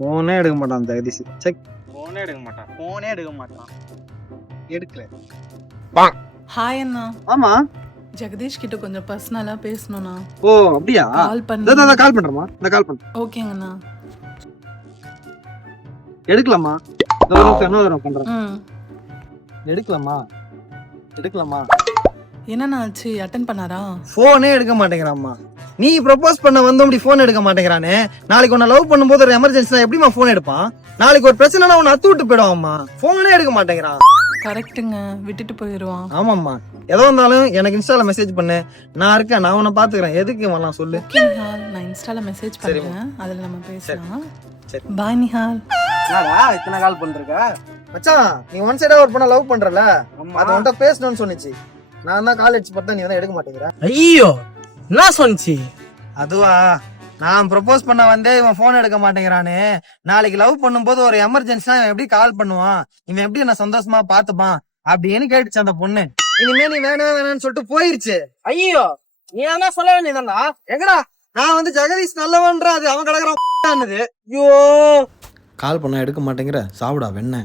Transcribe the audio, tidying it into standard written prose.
போனே எடுக்க மாட்டான் ஜெகதீஷ். செக். போனே எடுக்க மாட்டான். எடுக்கல. ஹாய் அண்ணா. ஆமா. ஜெகதீஷ் கிட்ட கொஞ்சம் பர்சனலா பேசணும்ண்ணா. ஓ அப்படியா? கால் பண்ணி. கால் பண்றேம்மா. நான் கால் பண்றேன். ஓகேங்கண்ணா. எடுக்கலாமா? இன்னொரு பண்றேன். எடுக்கலாமா? என்னண்ணா ஆச்சு? அட்டென்ட் பண்ணாரா? போனே எடுக்க மாட்டேங்கிறாம்மா. நீ ப்ரொபோஸ் பண்ண வந்து அப்படி போன் எடுக்க மாட்டேங்கிறானே. நாளைக்கு உன்னை லவ் பண்ணும்போது ஒரு எமர்ஜென்சி எப்படிமா போன் எடுப்பான்? நாளைக்கு ஒரு பிரச்சனைனா உன்னை அத்து விட்டு போயிடுவாம்மா. போனே எடுக்க மாட்டேங்கிறான். கரெக்ட்டுங்க, விட்டுட்டு போயிடுவான். ஆமாம்மா, ஏதோ இருந்தாலும் எனக்கு இன்ஸ்டால மெசேஜ் பண்ணு, நான் இருக்கேன், நான் உன்னை பாத்துக்கிறேன். எதுக்கு வரலாம் சொல்லு. நான் இன்ஸ்டால மெசேஜ் பண்றேன், அதுல நம்ம பேசலாம். பாய் நிஹால். என்னடா இத்தனை கால் பண்றீங்க? மச்சான், நீ ஒன் சைடா ஒரு பொண்ணை லவ் பண்றல, அது உன்கிட்ட பேசணும்னு சொன்னிச்சு. நான் தான் கால் அடிச்சு பார்த்தா நீ வந்து எடுக்க மாட்டேங்கிற. ஐயோ, என்ன சொன்னிச்சு? அதுவா, நான் ப்ரொபோஸ் பண்ண வந்தே இவன் போன் எடுக்க மாட்டேங்கிறானே. நாளைக்கு லவ் பண்ணும்போது ஒரு எமர்ஜென்சினா இவன் எப்படி கால் பண்ணுவான், இவன் எப்படி என்ன சந்தோஷமா பாத்துப்பான் அப்படின்னு கேட்டுச்சு அந்த பொண்ணு. இனிமே நீ வேணாம்னு சொல்லிட்டு போயிருச்சு. ஐயோ, நீ என்ன சொல்ல வேண்டியதானா? எங்கடா நான் வந்து ஜெகதீஷ் நல்லவன்ற அது அவன் கிடக்குறான். ஐயோ, கால் பண்ணா எடுக்க மாட்டேங்கிற, சாப்பிடா வெண்ண.